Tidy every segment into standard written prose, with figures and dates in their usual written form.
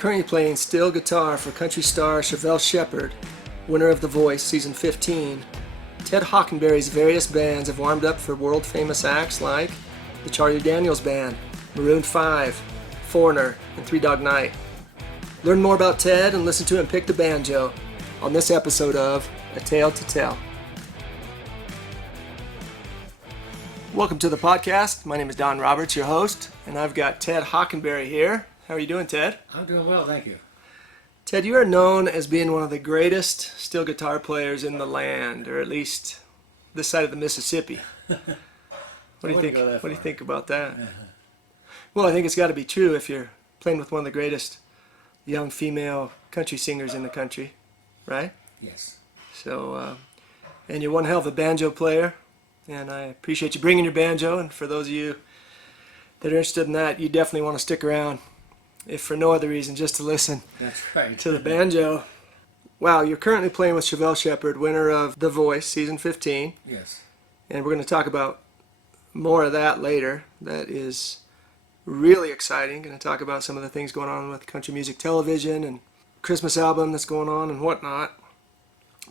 currently playing steel guitar for country star Chevel Shepherd, winner of The Voice Season 15. Ted Hockenberry's various bands have warmed up for world-famous acts like the Charlie Daniels Band, Maroon 5, Foreigner, and Three Dog Night. Learn more about Ted and listen to him pick the banjo on this episode of A Tale to Tell. Welcome to the podcast. My name is Don Roberts, your host, and I've got Ted Hockenberry here. How are you doing, Ted? I'm doing well, thank you. Ted, you are known as being one of the greatest steel guitar players in the land, or at least this side of the Mississippi. What do you think? What do you think about that? Well, I think it's got to be true if you're playing with one of the greatest young female country singers in the country, right? Yes. So, and you're one hell of a banjo player, and I appreciate you bringing your banjo. And for those of you that are interested in that, you definitely want to stick around, if for no other reason, just to listen. That's right. To the banjo. Wow, you're currently playing with Chevel Shepherd, winner of The Voice Season 15. Yes. And we're going to talk about more of that later. That is really exciting. Going to talk about some of the things going on with country music television and Christmas album that's going on and whatnot.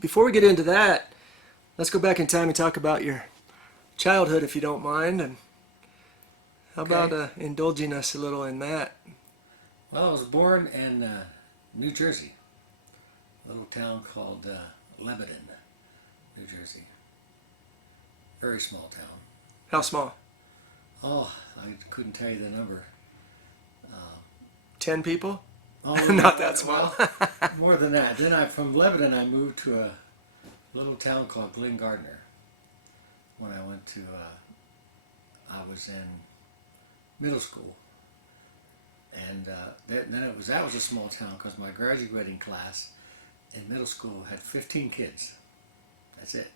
Before we get into that, let's go back in time and talk about your childhood, if you don't mind. And how about indulging us a little in that? Well, I was born in New Jersey, a little town called Lebanon, New Jersey. Very small town. How small? Oh, I couldn't tell you the number. 10 people? Oh, Not that small. More than that. Then from Lebanon, I moved to a little town called Glen Gardner. When I went to, I was in middle school. And that was a small town because my graduating class in middle school had 15 kids. That's it.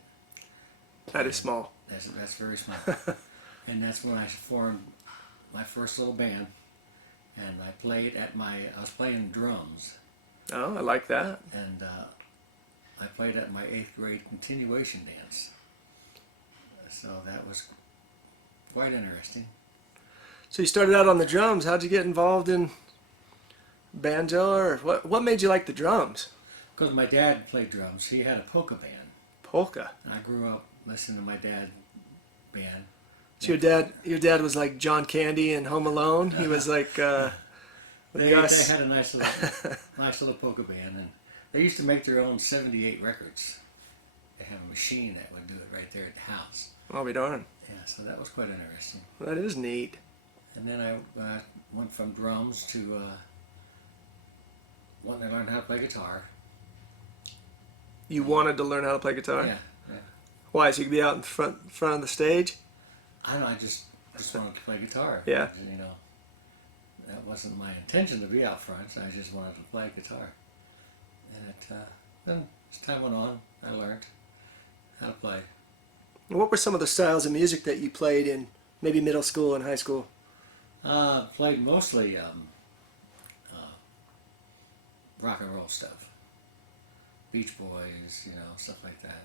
That is small. That's very small. And that's when I formed my first little band. And I was playing drums. Oh, I like that. And I played at my 8th grade continuation dance. So that was quite interesting. So you started out on the drums. How'd you get involved in banjo, or what made you like the drums? Because my dad played drums. He had a polka band. Polka. And I grew up listening to my dad's band. So your dad was like John Candy in Home Alone. He was like they Gus. had a nice little polka band, and they used to make their own 78 records. They have a machine that would do it right there at the house. I'll be darned. Yeah, so that was quite interesting. That is neat. And then I went from drums to wanting to learn how to play guitar. You wanted to learn how to play guitar? Yeah. Why? So you could be out in front of the stage? I don't know, I just wanted to play guitar. Yeah. You know, that wasn't my intention to be out front. So I just wanted to play guitar. And then as time went on, I learned how to play. And what were some of the styles of music that you played in maybe middle school and high school? Played mostly rock and roll stuff. Beach Boys, stuff like that.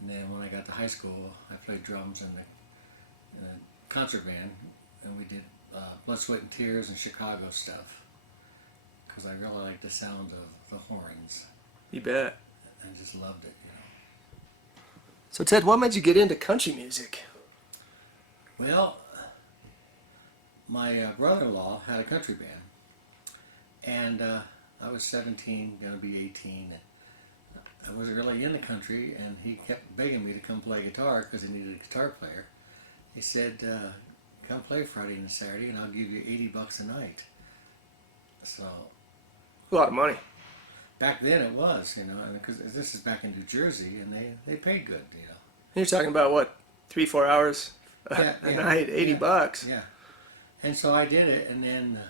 And then when I got to high school, I played drums in the concert band, and we did Blood, Sweat, and Tears and Chicago stuff, because I really liked the sound of the horns. You bet. I just loved it, So Ted, what made you get into country music? Well, my brother-in-law had a country band, and I was 17, going to be 18. I wasn't really in the country, and he kept begging me to come play guitar because he needed a guitar player. He said, come play Friday and Saturday, and I'll give you $80 a night. So, A lot of money. back then it was, because this is back in New Jersey, and they paid good, You're talking about what, 3-4 hours a night, $80. Yeah. And so I did it, and then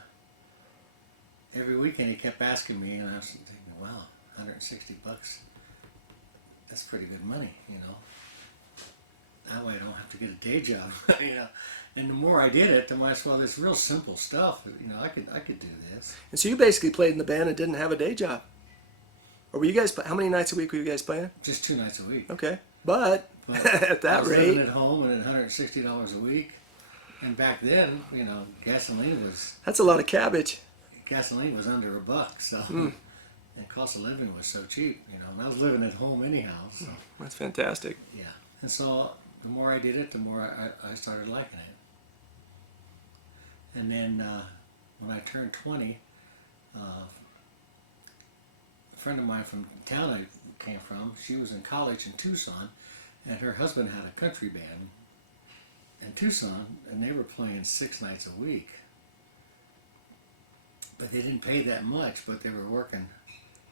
every weekend he kept asking me, and I was thinking, wow, $160. That's pretty good money, That way I don't have to get a day job, And the more I did it, the more I saw this real simple stuff. I could do this. And so you basically played in the band and didn't have a day job. Or were you guys? How many nights a week were you guys playing? Just 2 nights a week. Okay, but at that I was rate, living at home and at $160 a week, and back then, gasoline was. That's a lot of cabbage. gasoline was under $1, so and cost of living was so cheap, you know. And I was living at home anyhow, so That's fantastic. yeah. And so the more I did it, the more I started liking it. And then when I turned 20, a friend of mine from town I came from, she was in college in Tucson, and her husband had a country band in Tucson, and they were playing 6 nights a week. But they didn't pay that much, but they were working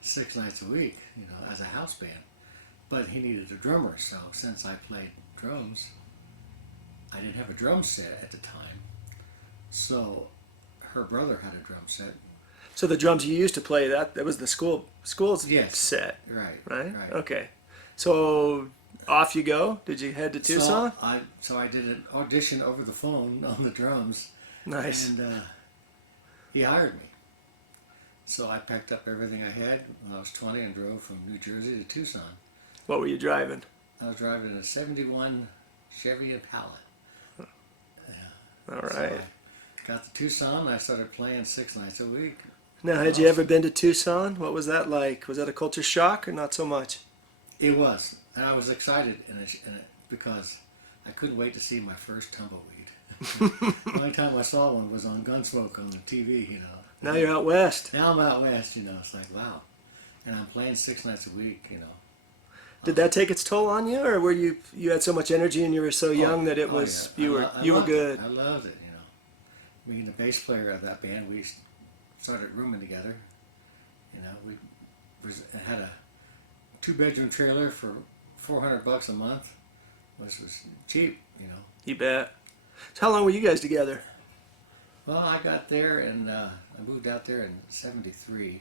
6 nights a week, you know, as a house band. But he needed a drummer, so since I played drums, I didn't have a drum set at the time. So her brother had a drum set. So the drums you used to play, that was the school's Yes. set, Right. right? Okay. So off you go. Did you head to Tucson? So I did an audition over the phone on the drums. Nice. And he hired me. So I packed up everything I had when I was 20 and drove from New Jersey to Tucson. What were you driving? I was driving a 71 Chevy Impala. All So right. I got to Tucson, I started playing 6 nights a week. Now, had you ever been to Tucson? What was that like? Was that a culture shock or not so much? It was, and I was excited because I couldn't wait to see my first tumbleweed. The only time I saw one was on Gunsmoke on the TV, you know. Now you're out west. Now I'm out west, you know. It's like, wow. And I'm playing 6 nights a week, you know. Did that take its toll on you, or were you had so much energy and you were so young that it was yeah. you I were loved good? it. I loved it, you know. Me and the bass player of that band, we started rooming together. You know, we had a 2-bedroom trailer for $400 a month, which was cheap, you know. You bet. So how long were you guys together? Well, I got there and I moved out there in '73,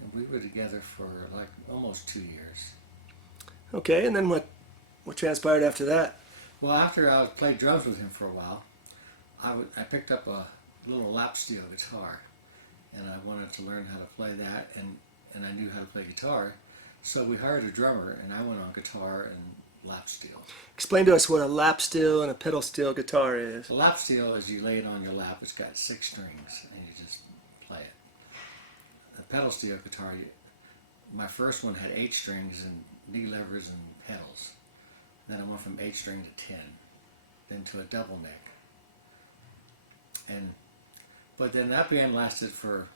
and we were together for like almost 2 years. Okay, and then what transpired after that? Well, after I played drums with him for a while, I picked up a little lap steel guitar, and I wanted to learn how to play that, and I knew how to play guitar, so we hired a drummer, and I went on guitar and lap steel. Explain to us what a lap steel and a pedal steel guitar is. A lap steel is you lay it on your lap. It's got 6 strings, and you just play it. The pedal steel guitar, my first one had 8 strings and knee levers and pedals. Then I went from 8 string to 10, then to a double neck. But then that band lasted for,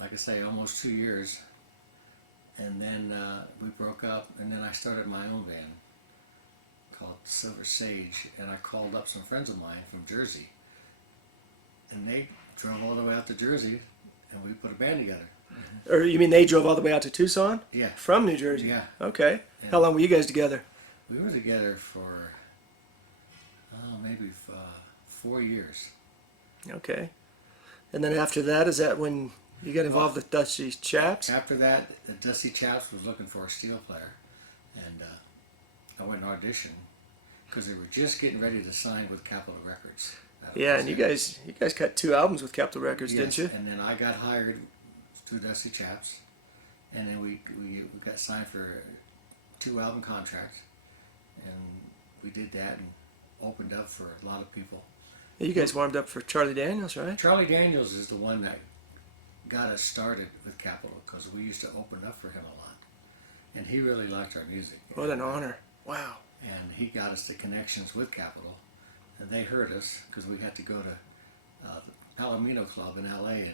like I say, almost 2 years. And then we broke up, and then I started my own band called Silver Sage, and I called up some friends of mine from Jersey, and they drove all the way out to Jersey, and we put a band together. Or you mean they drove all the way out to Tucson? Yeah. From New Jersey? Yeah. Okay. Yeah. How long were you guys together? We were together for, maybe 4 years. Okay. And then after that, is that when you got involved with Dusty Chaps? After that, the Dusty Chaps was looking for a steel player, and I went and auditioned because they were just getting ready to sign with Capitol Records. Yeah, and you guys cut 2 albums with Capitol Records, Yes, didn't you? And then I got hired through Dusty Chaps, and then we got signed for a 2-album contract, and we did that and opened up for a lot of people. You guys warmed up for Charlie Daniels, right? Charlie Daniels is the one that got us started with Capitol because we used to open up for him a lot, and he really liked our music. What an honor. Wow. And he got us the connections with Capitol, and they heard us because we had to go to the Palomino Club in LA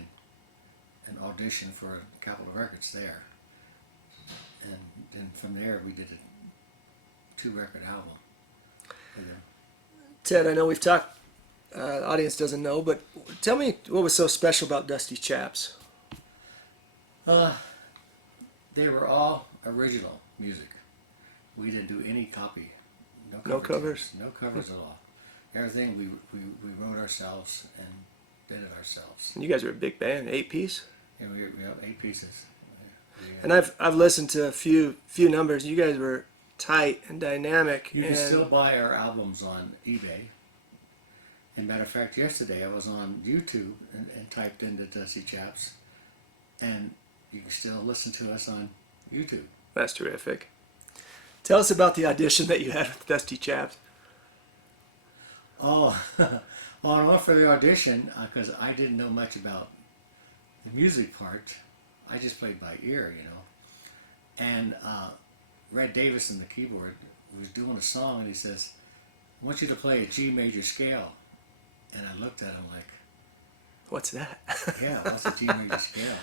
and audition for Capitol Records there. And then from there we did a 2-record album. Ted, I know we've talked, the audience doesn't know, but tell me what was so special about Dusty Chaps? They were all original music. We didn't do any copy. No covers? No covers at all. Everything we wrote ourselves and did it ourselves. And you guys were a big band, 8-piece. And we have 8 pieces. And I've listened to a few numbers. You guys were tight and dynamic. You and can still buy our albums on eBay. And matter of fact, yesterday I was on YouTube and typed into Dusty Chaps, and you can still listen to us on YouTube. That's terrific. Tell us about the audition that you had with Dusty Chaps. Oh, well, I went for the audition because I didn't know much about the music part, I just played by ear, you know. And Red Davis on the keyboard was doing a song, and he says, "I want you to play a G major scale." And I looked at him like, What's that? "Yeah, what's a G major scale?"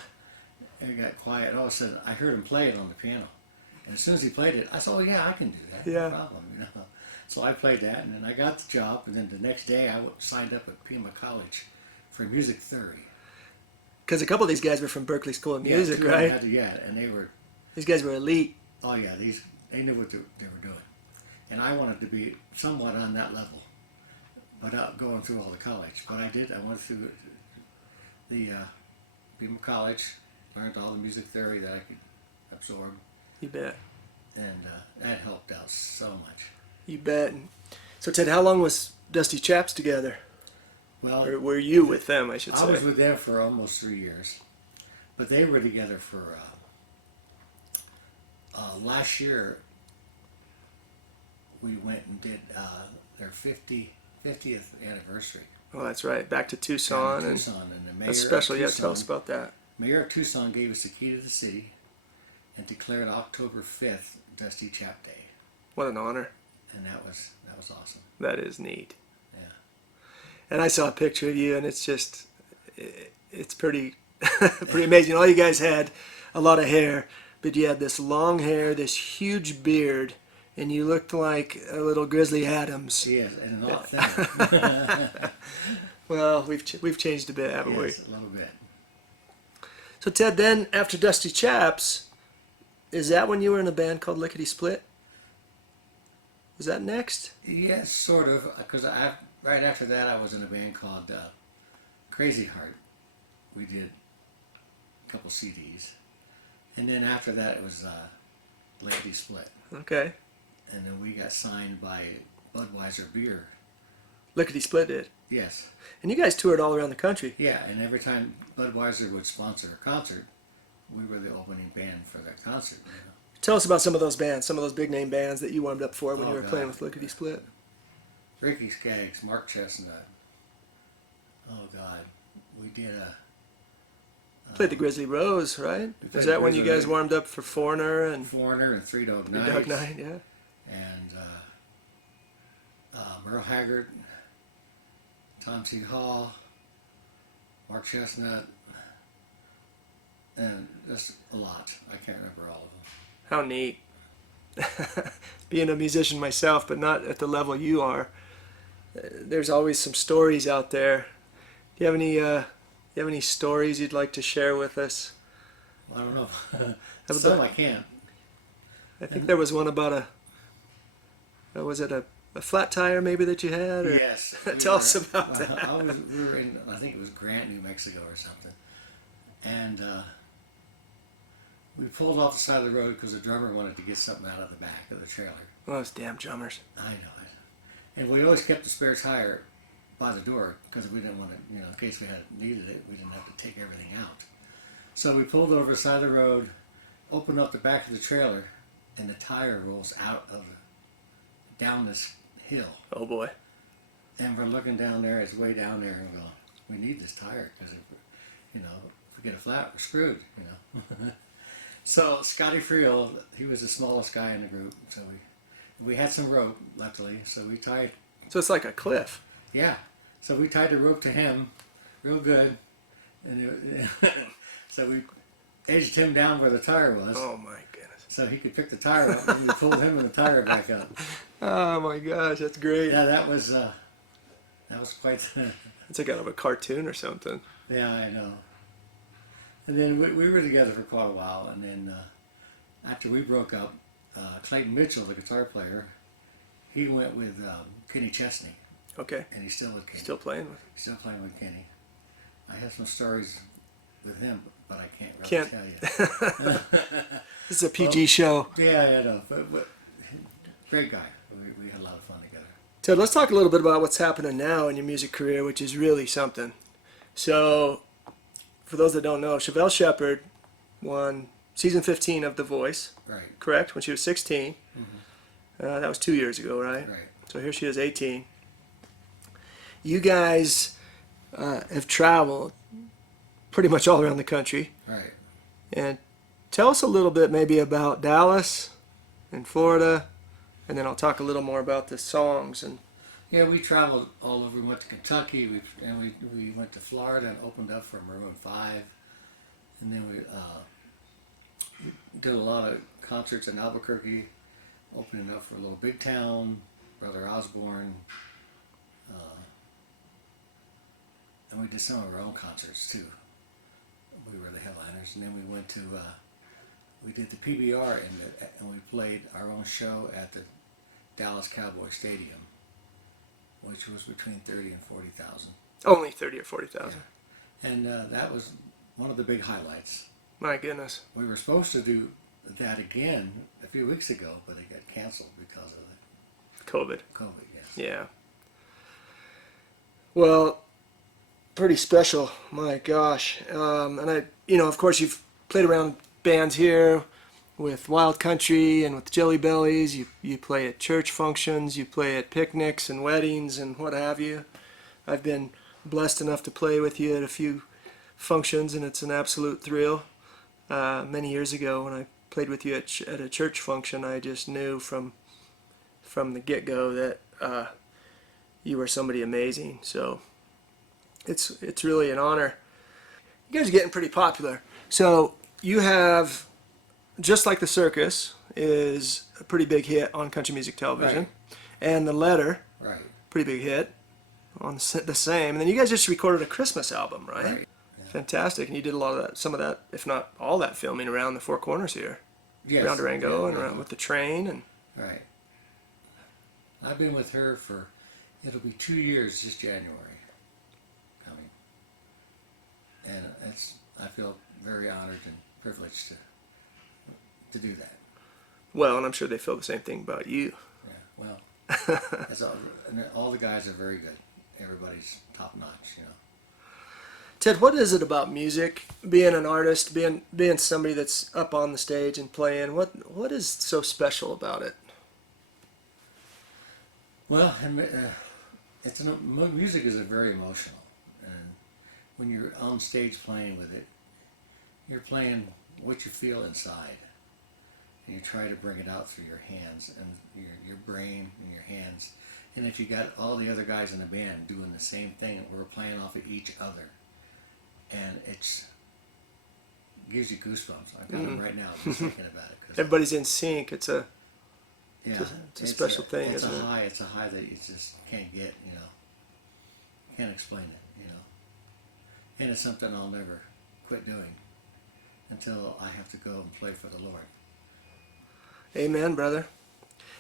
And it got quiet. All of a sudden, I heard him play it on the piano. And as soon as he played it, I said, "Oh yeah, I can do that. Yeah. No problem." You know. So I played that, and then I got the job. And then the next day, I signed up at Pima College for music theory. Because a couple of these guys were from Berkeley School of Music, two of them right? and they were. These guys were elite. Oh yeah, they knew what they were doing, and I wanted to be somewhat on that level, without going through all the college. But I did. I went through the Pima College, learned all the music theory that I could absorb, You bet. and that helped out so much. You bet. So Ted, how long was Dusty Chaps together? Well, Or were you with them, I should I say? was with them for almost 3 years, but they were together for last year. We went and did their 50th anniversary. Oh, that's right. Back to Tucson. And And the mayor that's of special. Yeah, Tucson, tell us about that. Mayor of Tucson gave us the key to the city and declared October 5th Dusty Chap Day, What an honor. and that was awesome. That is neat. Yeah. And I saw a picture of you, and it's just, it's pretty, pretty amazing. All you guys had a lot of hair, but you had this long hair, this huge beard, and you looked like a little Grizzly Adams. Yes, and a lot thinner. Well, we've changed a bit, haven't Yes, we? a little bit. So Ted, then after Dusty Chaps, is that when you were in a band called Lickety Split? Was that next? Yes, sort of, because right after that I was in a band called Crazy Heart. We did a couple CDs, and then after that it was Lickety Split, Okay. and then we got signed by Budweiser Beer. Lickety Split did. Yes, And you guys toured all around the country. yeah, and every time Budweiser would sponsor a concert, we were the opening band for that concert. You know? Tell us about some of those bands, some of those big name bands that you warmed up for when Oh, you were God. playing with Lickety Split. Ricky Skaggs, Mark Chestnut. Oh God, we did a. Played the Grizzly Rose, right? We played Was that when you Grizzly guys Rose. warmed up for Foreigner and Foreigner and Three Dog Three Night. Dog Night? Yeah. And Merle Haggard, Tom C. Hall, Mark Chestnut, and just a lot. I can't remember all of them. How neat. Being a musician myself, but not at the level you are, there's always some stories out there. Do you have any stories you'd like to share with us? I don't know. Have Some the- I can't. I think there was one about was it a flat tire maybe that you had? Or? Yes. Tell us about that. We were in, I think it was Grant, New Mexico or something. And we pulled off the side of the road because the drummer wanted to get something out of the back of the trailer. Those damn drummers. I know it. And we always kept the spare tire by the door because we didn't want to, in case we had needed it, we didn't have to take everything out. So we pulled over the side of the road, opened up the back of the trailer, and the tire rolls out of down this hill. Oh boy. And we're looking down there, it's way down there, and we go, we need this tire because if we get a flat, we're screwed, So Scotty Friel, he was the smallest guy in the group, so we had some rope, luckily, so we tied. So it's like a cliff. Yeah, so we tied the rope to him, real good, and so we edged him down where the tire was, Oh my goodness. so he could pick the tire up, and we pulled him and the tire back up. Oh my gosh, that's great. Yeah, that was quite. It's like out of a cartoon or something. Yeah, I know. And then we were together for quite a while, and then after we broke up, Clayton Mitchell, the guitar player, he went with Kenny Chesney, Okay. and he's still with Kenny. Still playing with. He's still playing with Kenny. I have some stories with him, but I can't really Can't. tell you. This is a PG show. Yeah, I know. But great guy. We had a lot of fun together. Ted, let's talk a little bit about what's happening now in your music career, which is really something. So, for those that don't know, Chevel Shepherd won season 15 of The Voice, Right, correct? When she was 16. That was 2 years ago, right? right. So here she is, 18. You guys have traveled pretty much all around the country. Right. And tell us a little bit maybe about Dallas and Florida, and then I'll talk a little more about the songs. And Yeah, we traveled all over. We went to Kentucky, we went to Florida and opened up for Maroon 5. And then we did a lot of concerts in Albuquerque, opening up for Little Big Town, Brother Osborne. And we did some of our own concerts too. We were the headliners. And then we went to, we did the PBR and we played our own show at the Dallas Cowboy Stadium, which was between 30 and 40,000. only 30 or 40,000. Yeah. And that was one of the big highlights. My goodness. We were supposed to do that again a few weeks ago, but it got canceled because of COVID. the COVID, yes. Yeah. Well, pretty special. My gosh. And I, of course, you've played around bands here with Wild Country and with Jelly Bellies. You play at church functions. You play at picnics and weddings and what have you. I've been blessed enough to play with you at a few functions, and it's an absolute thrill. Many years ago, when I played with you at a church function, I just knew from the get-go that you were somebody amazing. So it's really an honor. You guys are getting pretty popular. So you have, just like the Circus is a pretty big hit on country music television, Right. and the Letter, Right. pretty big hit on the same. And then you guys just recorded a Christmas album, right? Right. Fantastic. And you did a lot of that, some of that, if not all that filming around the Four Corners here, Yes. around Durango Yeah, and yeah. around with the train. And Right. I've been with her for, it'll be 2 years this January coming. And I feel very honored and privileged to do that. well, and I'm sure they feel the same thing about you. Yeah, well, all the guys are very good. Everybody's top notch, Ted, what is it about music, being an artist, being somebody that's up on the stage and playing? What is so special about it? Well, and music is very emotional, and when you're on stage playing with it, you're playing what you feel inside, and you try to bring it out through your hands and your brain and your hands. And if you got all the other guys in the band doing the same thing, we're playing off of each other, and gives you goosebumps. I've got them right now just thinking about it. 'Cause Everybody's in sync. It's a yeah, it's a special thing, it's isn't a it? high. It's a high that you just can't get. Can't explain it. And it's something I'll never quit doing until I have to go and play for the Lord. Amen, brother.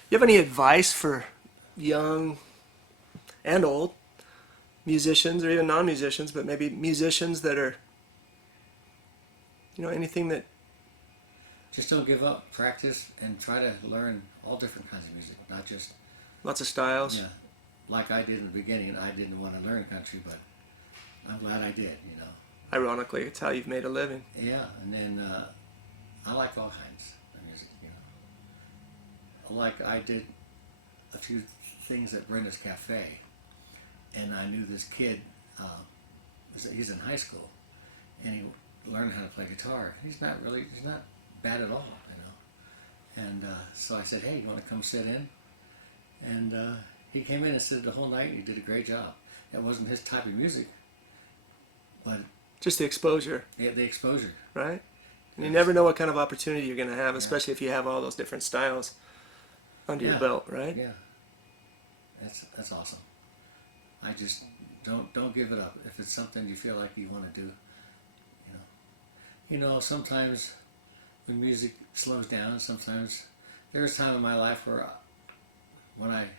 You have any advice for young and old musicians, or even non-musicians, but maybe musicians that are, anything that? Just don't give up. Practice and try to learn all different kinds of music, not just Lots of styles. like I did in the beginning. I didn't want to learn country, but I'm glad I did. Ironically, it's how you've made a living. Yeah, and then I like all kinds of music. Like I did a few things at Brenda's Cafe, and I knew this kid. He's in high school, and he learned how to play guitar. He's not bad at all, And so I said, "Hey, you want to come sit in?" And he came in and stood the whole night. And he did a great job. It wasn't his type of music, but Just the exposure, the exposure. right? And you never know what kind of opportunity you're going to have, especially if you have all those different styles under your belt, right? Yeah, that's awesome. I just don't give it up. If it's something you feel like you want to do, sometimes when music slows down, sometimes there's a time in my life where when I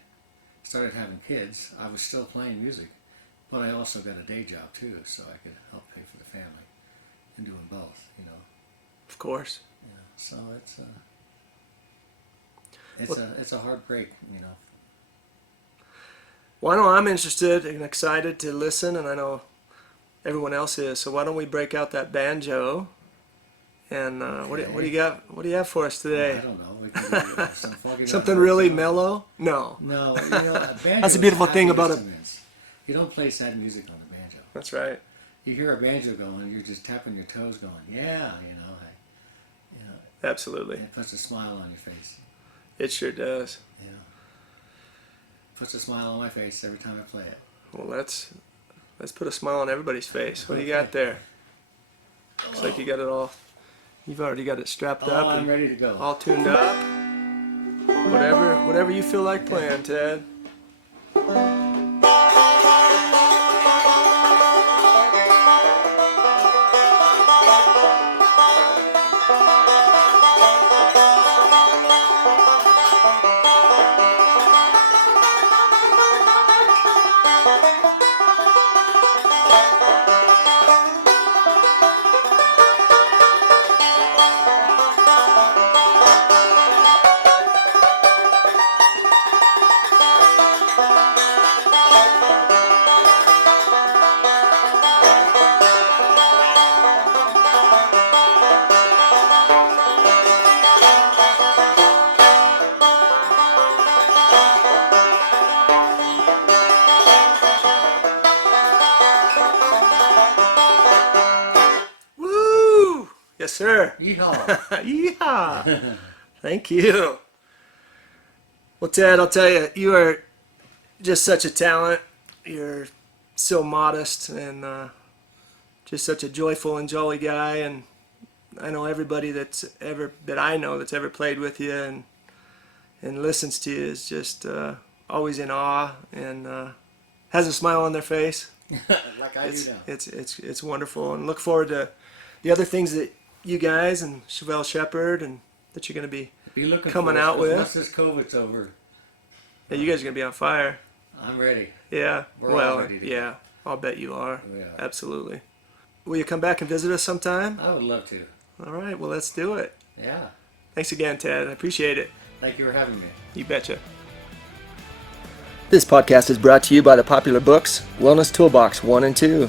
started having kids, I was still playing music, but I also got a day job too, so I could help pay for the family and doing both, Of course. So it's a hard break, Well, I know I'm interested and excited to listen, and I know everyone else is. So why don't we break out that banjo? And what do you got? What do you have for us today? I don't know. We can do some Something really mellow? No. No, a banjo That's the beautiful is thing happy about it. instruments. You don't play sad music on the banjo. That's right. you hear a banjo going, you're just tapping your toes, going, yeah, Absolutely. it puts a smile on your face. It sure does. Puts a smile on my face every time I play it. Well, let's put a smile on everybody's face. What do you got there? Looks like you got it all. You've already got it strapped up. I'm ready to go. All tuned up. Whatever you feel like playing, Ted. Yes, sir. Yeehaw. Yeehaw. Thank you. Well, Ted, I'll tell you, you are just such a talent. You're so modest and just such a joyful and jolly guy. And I know everybody that I know that's ever played with you and listens to you is just always in awe and has a smile on their face. Like I do now. It's wonderful, and look forward to the other things that you guys and Chevel Shepherd and that you're going to be coming out with. Once this COVID's over. Yeah, you guys are going to be on fire. I'm ready. Yeah. We're all ready to go. I'll bet you are. We are. Absolutely. Will you come back and visit us sometime? I would love to. All right. Well, let's do it. Yeah. Thanks again, Ted. I appreciate it. Thank you for having me. You betcha. This podcast is brought to you by the popular books Wellness Toolbox 1 and 2.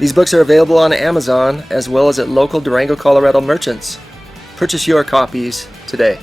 These books are available on Amazon as well as at local Durango, Colorado merchants. Purchase your copies today.